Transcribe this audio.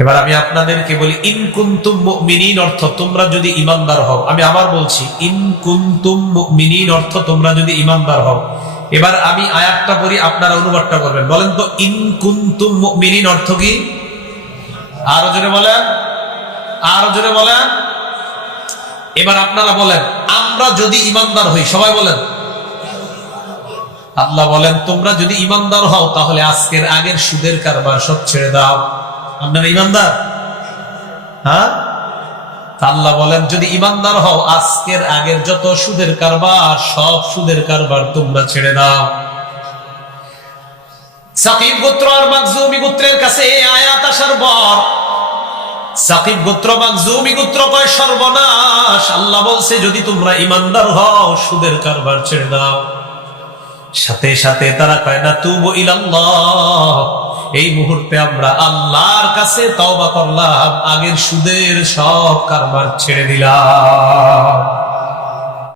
এবার আমি আপনাদেরকে বলি, ইন কুনতুম মুমিনিন অর্থ তোমরা যদি ঈমানদার হও। আমি আবার বলছি, ইন কুনতুম মুমিনিন অর্থ তোমরা যদি ঈমানদার হও। এবার আমি আয়াতটা পড়ি, আপনারা অনুবাদটা করবেন। বলেন তো, ইন কুনতুম মুমিনিন অর্থ কি? আরো জোরে বলেন, আরো জোরে বলেন। এবার আপনারা বলেন, আমরা যদি ঈমানদার হই। সবাই বলেন। আল্লাহ বলেন, তোমরা যদি ঈমানদার হও তাহলে আজকের আগের সুদের কারবার সব ছেড়ে দাও। আপনারা ঈমানদার? হ্যাঁ, আল্লাহ বলেন যদি ঈমানদার হও আজকের আগের যত সুদের কারবার সব সুদের কারবার তোমরা ছেড়ে দাও। সাকিব গোত্র আর মাখজুমি গোত্রের কাছে এই আয়াত আসার পর সাকিব গোত্র মাখজুমি গোত্র কয় সর্বনাশ। আল্লাহ বলছে যদি তোমরা ঈমানদার হও সুদের কারবার ছেড়ে দাও। সাথে সাথে তারা কয় না তুবু ইলাল্লাহ, এই মুহূর্তে আমরা আল্লাহর কাছে তওবা করলাম, আগের সুদের সব কারবার ছেড়ে দিলাম।